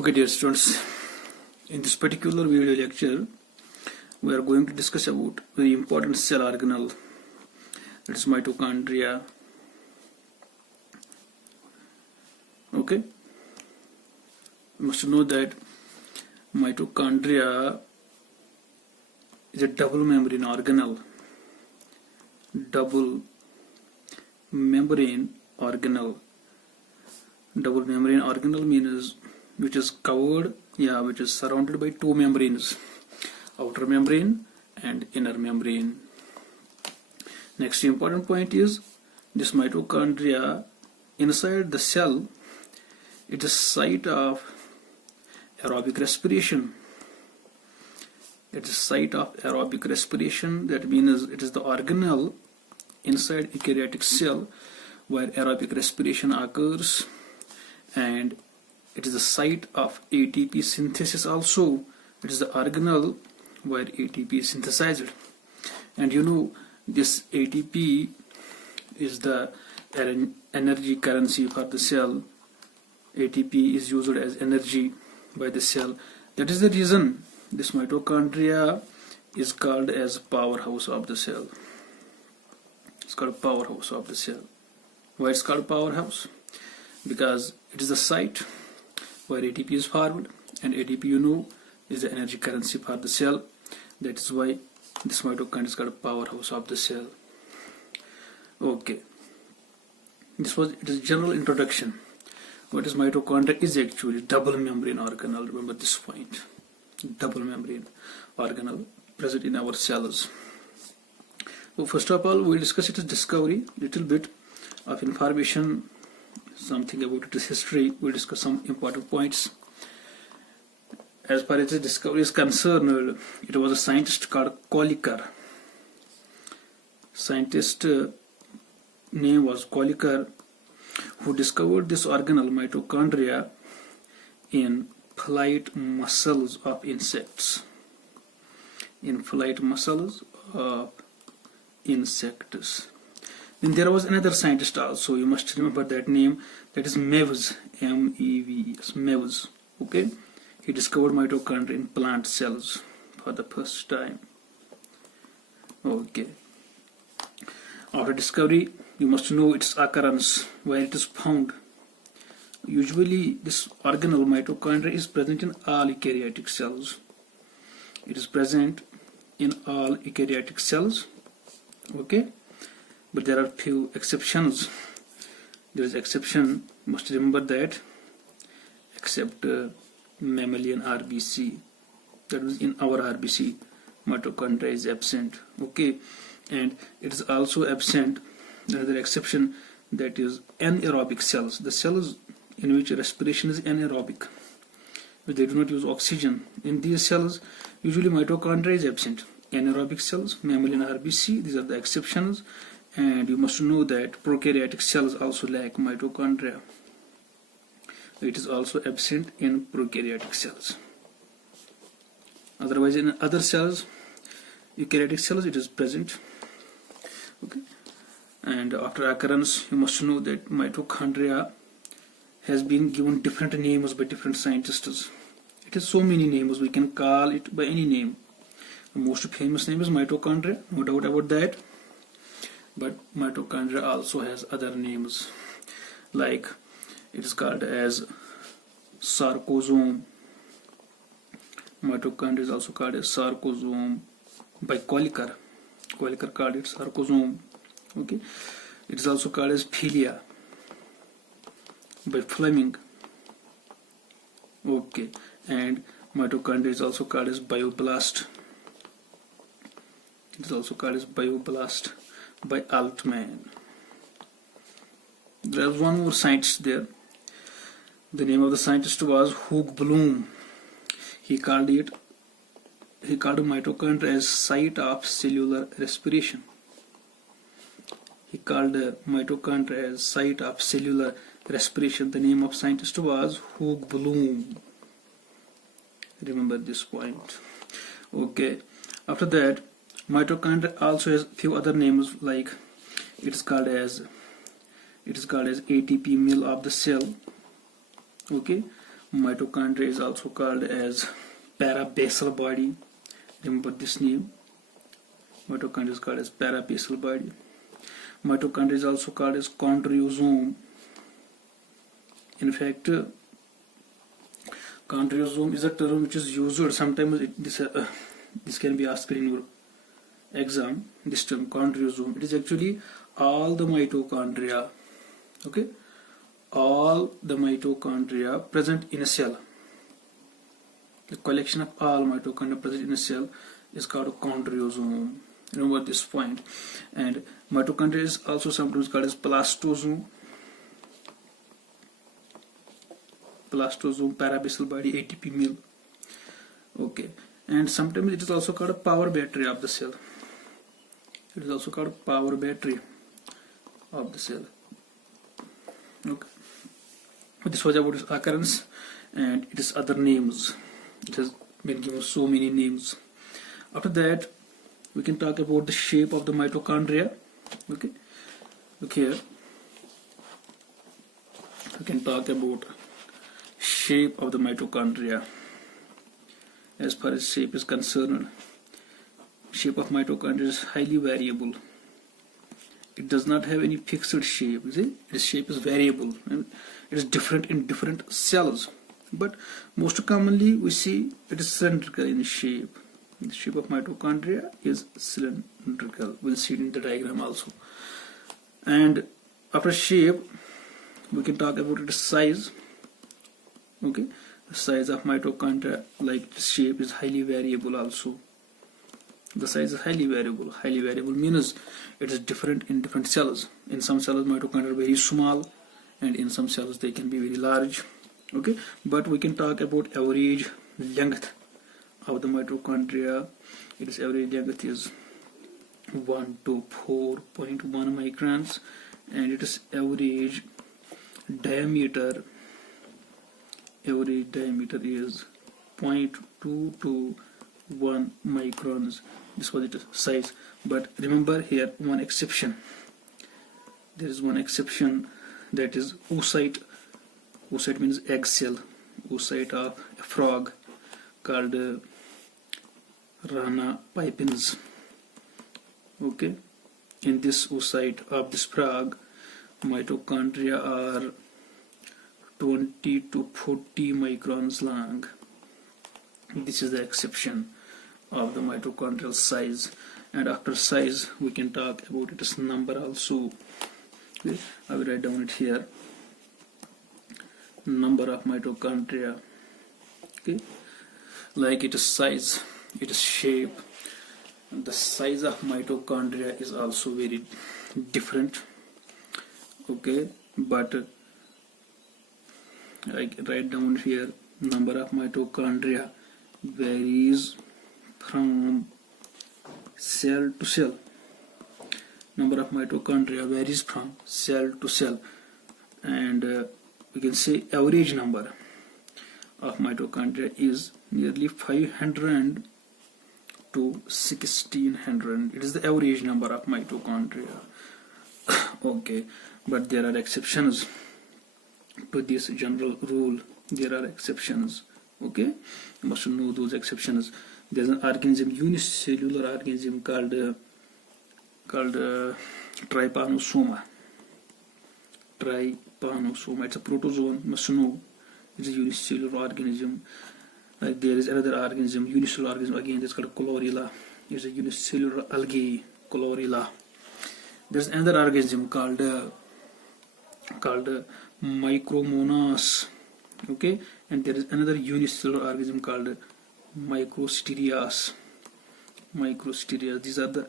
Okay, dear students, in this particular video lecture, we are going to discuss about very important cell organelle, that is mitochondria. Okay, you must know that mitochondria is a double membrane organelle. Double membrane organelle. Double membrane organelle means which is covered, which is surrounded by two membranes, outer membrane and inner membrane. Next important point is this mitochondria inside the cell. It is site of aerobic respiration. It is site of aerobic respiration. That means it is the organelle inside eukaryotic cell where aerobic respiration occurs, and it is the site of ATP synthesis also. It is the organelle where ATP is synthesized. And you know, this ATP is the energy currency for the cell. ATP is used as energy by the cell. That is the reason this mitochondria is called as powerhouse of the cell. It's called powerhouse of the cell. Why it's called powerhouse? Because it is the site where ATP is formed, and ATP, you know, is the energy currency for the cell. That is why this mitochondria is called powerhouse of the cell. Okay, it is general introduction. What is mitochondria is actually double membrane organelle. Remember this point. Double membrane organelle present in our cells. So first of all, we will discuss its discovery, little bit of information, something about its history. We'll discuss some important points. As far as its discovery is concerned, it was a scientist called Kolliker. Scientist name was Kolliker, who discovered this organelle mitochondria in flight muscles of insects. In flight muscles of insects. Then there was another scientist also, you must remember that name, that is Mewes, M-E-V-S, Mewes. Okay, he discovered mitochondria in plant cells for the first time. Okay, after discovery, you must know its occurrence, where it is found. Usually this organelle mitochondria is present in all eukaryotic cells. It is present in all eukaryotic cells. Okay, but there are few exceptions. There is exception, you must remember that, except mammalian RBC. That means in our RBC mitochondria is absent. Okay, and it is also absent, another exception, that is anaerobic cells. The cells in which respiration is anaerobic, but they do not use oxygen. In these cells usually mitochondria is absent. Anaerobic cells, mammalian RBC, these are the exceptions. And you must know that prokaryotic cells also lack mitochondria. It is also absent in prokaryotic cells. Otherwise, in other cells, eukaryotic cells, it is present. Okay. And after occurrence, you must know that mitochondria has been given different names by different scientists. It has so many names, we can call it by any name. The most famous name is mitochondria, no doubt about that. But mitochondria also has other names, like it is called as sarcosome. Mitochondria is also called as sarcosome by Kolliker. Kolliker called it sarcosome. Okay, it is also called as philia by Fleming. Okay, and mitochondria is also called as bioblast. It is also called as bioblast by Altman. There was one more scientist there. The name of the scientist was Hugh Bloom. He called mitochondria as site of cellular respiration. He called mitochondria as site of cellular respiration. The name of scientist was Hugh Bloom. Remember this point. Okay. After that, mitochondria also has few other names, like it is called as ATP mill of the cell. Okay, Mitochondria is also called as parabasal body. Remember this name. Mitochondria is called as parabasal body. Mitochondria is also called as chondriosome. In fact, chondriosome is a term which is used sometimes. This can be asked in your exam. This term chondriosome, it is actually all the mitochondria. Okay, all the mitochondria present in a cell. The collection of all mitochondria present in a cell is called a chondriosome. Remember this point. And mitochondria is also sometimes called as plastosome. Plastosome, parabasal body, ATP mill. Okay, and sometimes it is also called a power battery of the cell. It is also called power battery of the cell. Okay, this was about its occurrence and its other names. It has been given so many names. After that, we can talk about the shape of the mitochondria. Okay, look here. We can talk about shape of the mitochondria. As far as shape is concerned, shape of mitochondria is highly variable. It does not have any fixed shape. You see, its shape is variable and it is different in different cells. But most commonly we see it is cylindrical in shape. The shape of mitochondria is cylindrical. We'll see it in the diagram also. And after shape, we can talk about its size. Okay, the size of mitochondria, like shape, is highly variable also. The size is highly variable. Highly variable means it is different in different cells. In some cells mitochondria are very small, and in some cells they can be very large. Okay, but we can talk about average length of the mitochondria. Its average length is 1 to 4.1 microns, and its average diameter is 0.2 to 1 microns. This was its size. But remember here one exception. There is one exception, that is oocyte. Oocyte means egg cell. Oocyte of a frog called Rana pipens. Okay, in this oocyte of this frog, mitochondria are 20 to 40 microns long. This is the exception of the mitochondrial size. And after size, we can talk about its number also. Okay, I will write down it here. Number of mitochondria. Okay, like its size, its shape. The size of mitochondria is also very different. Okay, but I write down here, number of mitochondria varies from cell to cell. Number of mitochondria varies from cell to cell, and we can say average number of mitochondria is nearly 500 to 1600. It is the average number of mitochondria. Okay, but there are exceptions to this general rule. There are exceptions. Okay, you must know those exceptions. There is an organism, unicellular organism called trypanosoma. Trypanosoma. It's a protozoan. You must know it's a unicellular organism. Like there is another organism, unicellular organism again. It's called chlorella. It's a unicellular algae, chlorella. There's another organism called micromonas. Okay, and there is another unicellular organism called microsterias. These are the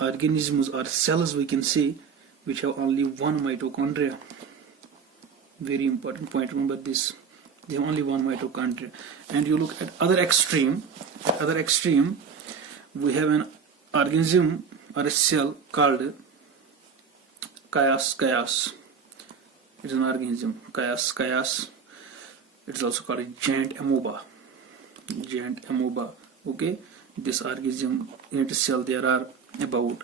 organisms or cells, we can say, which have only one mitochondria. Very important point. Remember this. They have only one mitochondria. And you look at other extreme. We have an organism or a cell called chias. It is an organism, chias. It is also called a giant amoeba. Okay, this organism, in its cell there are about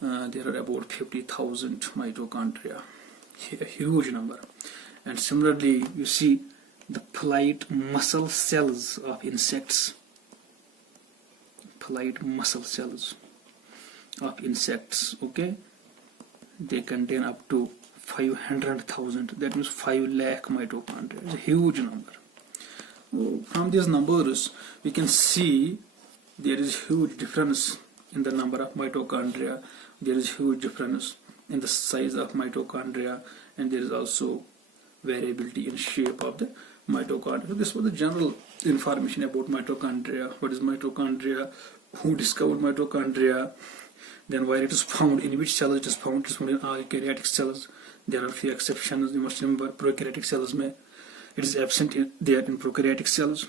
50,000 mitochondria, a huge number. And similarly, you see the flight muscle cells of insects. Flight muscle cells of insects, okay, they contain up to 500,000, that means 5 lakh mitochondria. It's a huge number. From these numbers we can see there is huge difference in the number of mitochondria, there is huge difference in the size of mitochondria, and there is also variability in shape of the mitochondria. So this was the general information about mitochondria. What is mitochondria? Who discovered mitochondria? Then where it is found, in which cells it is found. It is found in all eukaryotic cells. There are few exceptions. You must remember, prokaryotic cells it is absent there in prokaryotic cells.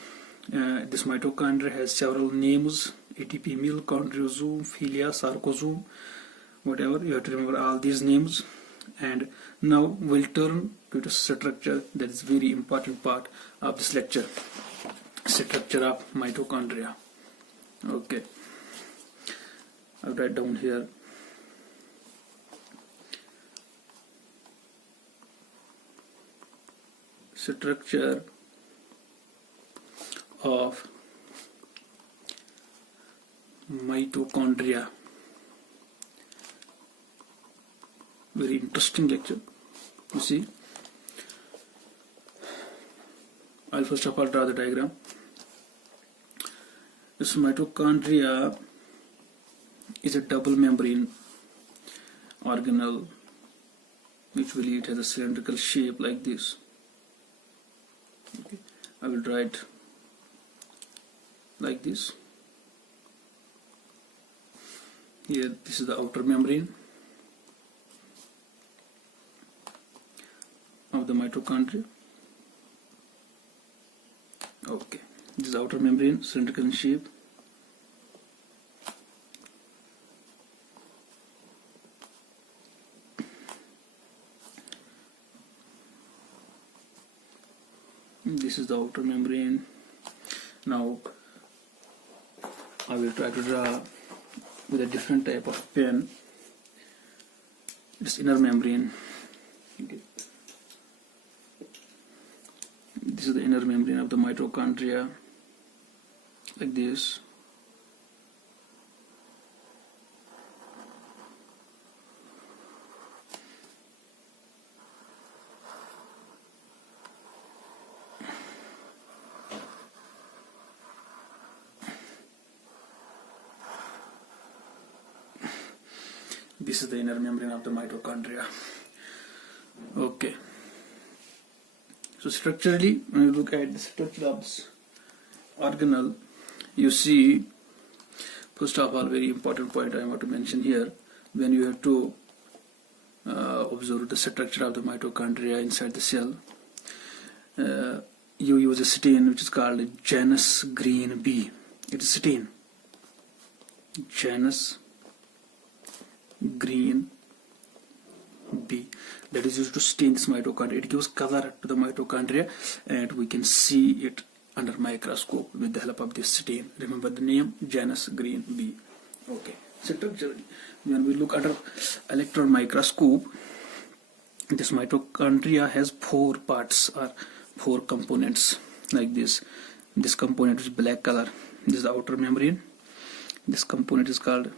This mitochondria has several names: ATP mill, chondrosome, philia, sarcosome, whatever. You have to remember all these names. And now we'll turn to the structure. That is very important part of this lecture. Structure of mitochondria. Okay, I'll write down here. Structure of mitochondria. Very interesting lecture. You see, I'll first of all draw the diagram. This mitochondria is a double membrane organelle, which will it has a cylindrical shape like this. Okay. I will draw it like this. Here, this is the outer membrane of the mitochondria. Okay, this is the outer membrane, cylindrical in shape. This is the outer membrane. Now I will try to draw with a different type of pen. This inner membrane. Okay. This is the inner membrane of the mitochondria, like this. This is the inner membrane of the mitochondria. Okay. So structurally, when you look at the structure of this organelle, you see, first of all, very important point I want to mention here. When you have to observe the structure of the mitochondria inside the cell, you use a stain which is called Janus green B. It is stain. Janus green B, that is used to stain this mitochondria. It gives color to the mitochondria, and we can see it under microscope with the help of this stain. Remember the name, Janus green B. Okay. Structurally, when we look under electron microscope, this mitochondria has 4 parts or 4 components like this. This component is black color. This is the outer membrane. This component is called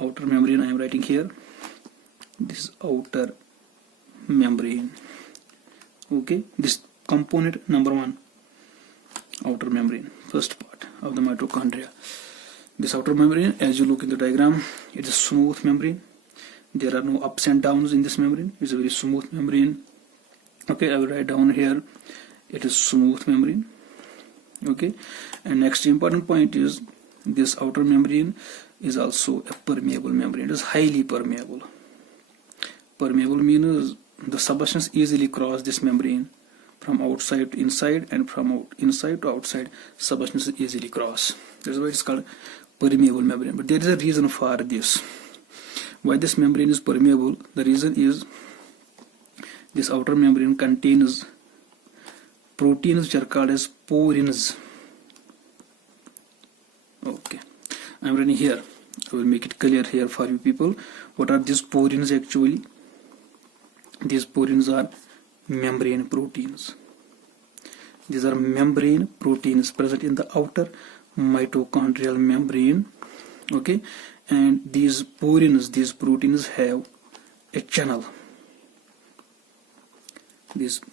outer membrane. I am writing here. This is outer membrane. Okay, this component number 1, outer membrane, first part of the mitochondria. This outer membrane, as you look in the diagram, it is a smooth membrane. There are no ups and downs in this membrane. It's a very smooth membrane. Okay, I will write down here, it is smooth membrane. Okay, and next important point is this outer membrane is also a permeable membrane. It is highly permeable. Permeable means the substance easily cross this membrane from outside to inside, and from inside to outside substance easily cross. That's why it's called permeable membrane. But there is a reason for this. Why this membrane is permeable? The reason is this outer membrane contains proteins which are called as porins. Okay, I am running here. I will make it clear here for you people. What are these porins actually? These porins are membrane proteins. These are membrane proteins present in the outer mitochondrial membrane. Okay, and these purines, these proteins have a channel.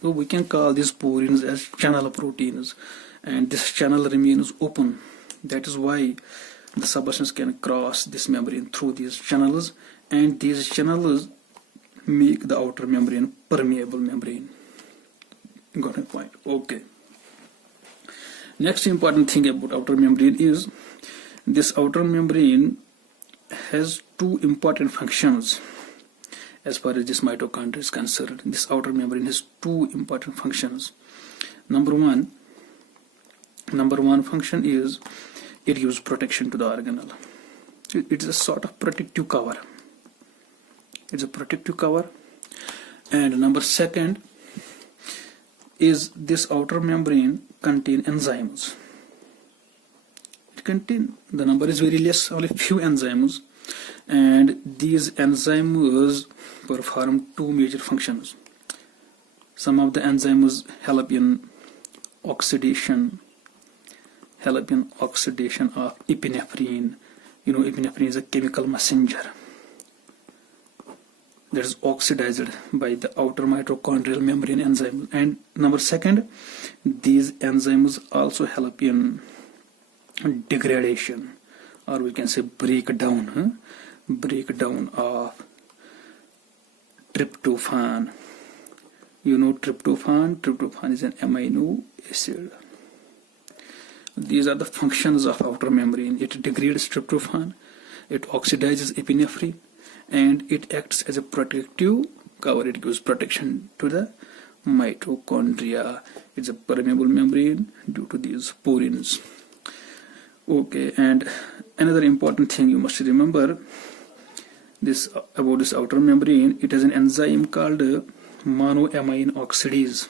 We can call these purines as channel proteins, and this channel remains open. That is why the substance can cross this membrane through these channels, and these channels make the outer membrane permeable membrane. Got a point? Okay. Next important thing about outer membrane is this outer membrane has two important functions. As far as this mitochondria is concerned, this outer membrane has two important functions. Number one function is it gives protection to the organelle. It is a sort of protective cover. It's a protective cover. And number second is this outer membrane contain enzymes. The number is very less, only few enzymes, and these enzymes perform two major functions. Some of the enzymes help in oxidation of epinephrine. Epinephrine is a chemical messenger that is oxidized by the outer mitochondrial membrane enzyme. And number second, these enzymes also help in degradation, or we can say breakdown of tryptophan. Tryptophan is an amino acid. These are the functions of outer membrane. It degrades tryptophan, it oxidizes epinephrine, and it acts as a protective cover. It gives protection to the mitochondria. It's a permeable membrane due to these purines. Okay, and another important thing you must remember about this outer membrane, it has an enzyme called monoamine oxidase.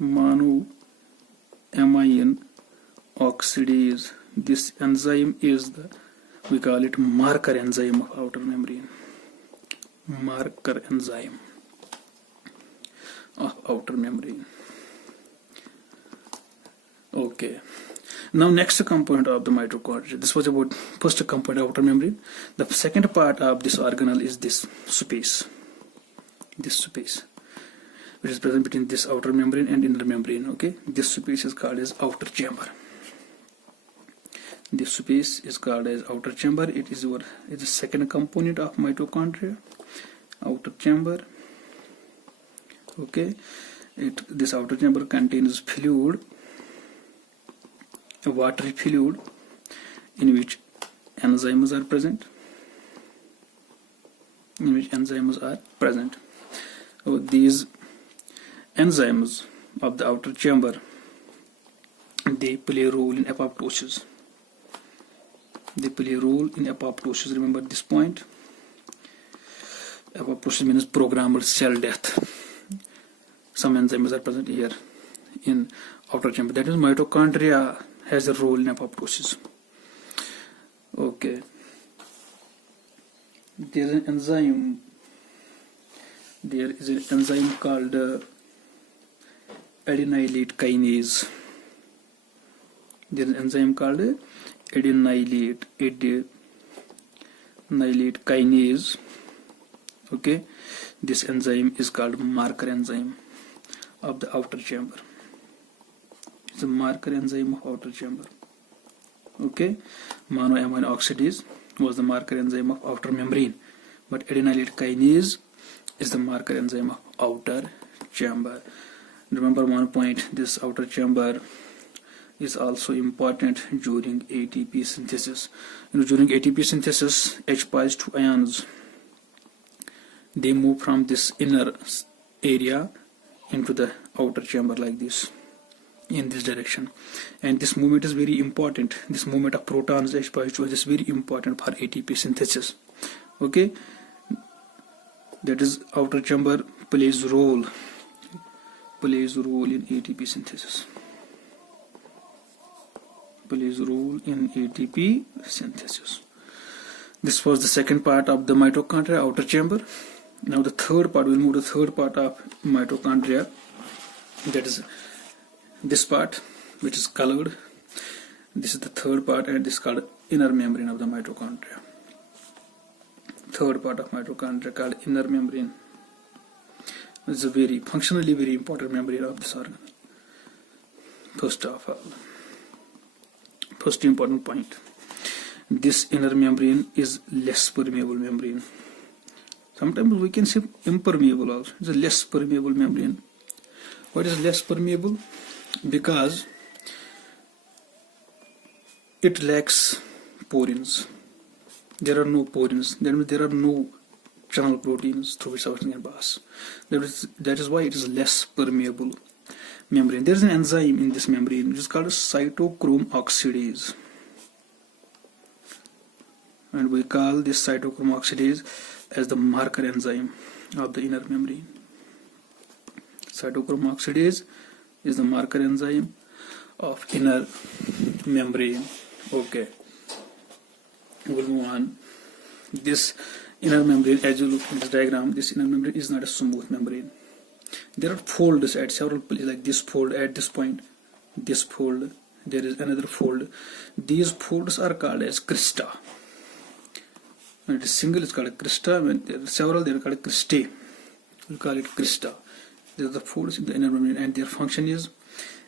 Monoamine oxidase. This enzyme is we call it marker enzyme of outer membrane. Marker enzyme of outer membrane. Okay. Now next component of the mitochondria. This was about first component of outer membrane. The second part of this organelle is this space. This space, which is present between this outer membrane and inner membrane. Okay, this space is called as outer chamber. This space is called as outer chamber. It is the second component of mitochondria. Outer chamber. Okay, this outer chamber contains fluid, a watery fluid, in which enzymes are present. So these enzymes of the outer chamber, they play a role in apoptosis. Remember this point. Apoptosis means programmed cell death. Some enzymes are present here in outer chamber. That is, mitochondria has a role in apoptosis. Okay. There is an enzyme called adenylate kinase. There is an enzyme called adenylate kinase. Okay, this enzyme is called marker enzyme of the outer chamber. It's a marker enzyme of outer chamber. Okay, monoamine oxidase was the marker enzyme of outer membrane, but adenylate kinase is the marker enzyme of outer chamber. Remember one point: this outer chamber is also important during ATP synthesis. During ATP synthesis, H+2 ions, they move from this inner area into the outer chamber like this, in this direction, and this movement is very important. This movement of protons, H+2, is very important for ATP synthesis. Okay, that is, outer chamber plays role in ATP synthesis. This was the second part of the mitochondria, outer chamber. Now the third part, we'll move to the third part of mitochondria, that is this part which is colored, this is the third part, and this is called inner membrane of the mitochondria. Third part of mitochondria called inner membrane. This is a very functionally very important membrane of this organ. First of all, first important point, this inner membrane is less permeable membrane. Sometimes we can say impermeable also. It's a less permeable membrane. What is less permeable? Because it lacks porins. There are no porins. That means there are no channel proteins through which something can pass. That is why it is less permeable membrane. There is an enzyme in this membrane which is called cytochrome oxidase, and we call this cytochrome oxidase as the marker enzyme of the inner membrane. Cytochrome oxidase is the marker enzyme of inner membrane. Okay, we'll move on. This inner membrane, as you look in this diagram, this inner membrane is not a smooth membrane. There are folds at several places, like this fold at this point, this fold, there is another fold. These folds are called as crista. When it is single, it's called a crista. When there are several, they are called cristae. We call it crista. These are the folds in the inner membrane, and their function is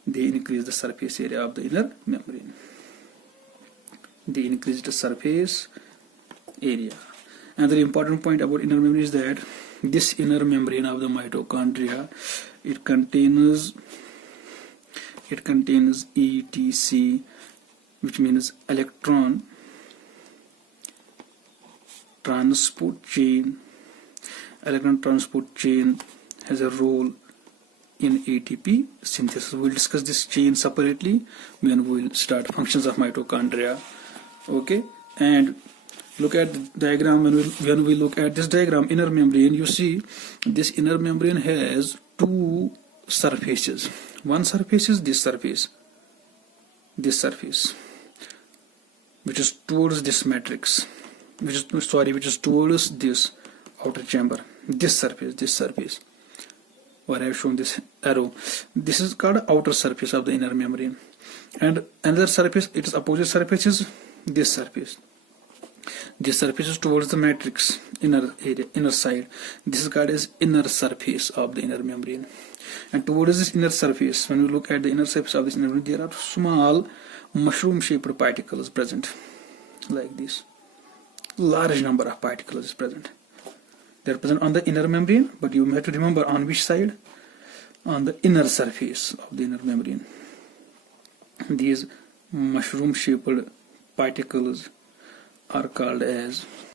they increase the surface area of the inner membrane. They increase the surface area. Another important point about inner membrane is that this inner membrane of the mitochondria, it contains ETC, which means electron transport chain. Electron transport chain has a role in ATP synthesis. We'll discuss this chain separately when we'll start functions of mitochondria. Okay, and look at the diagram. When we look at this diagram, inner membrane, you see this inner membrane has two surfaces. One surface is this surface, which is towards this matrix, which is towards this outer chamber. This surface, where I have shown this arrow, this is called outer surface of the inner membrane. And another surface, its opposite surface is this surface. This surface is towards the matrix, inner side. This is called as inner surface of the inner membrane. And towards this inner surface, when we look at the inner surface of this inner membrane, there are small mushroom-shaped particles present, like this. Large number of particles is present. They are present on the inner membrane, but you have to remember on which side? On the inner surface of the inner membrane. These mushroom-shaped particles are called as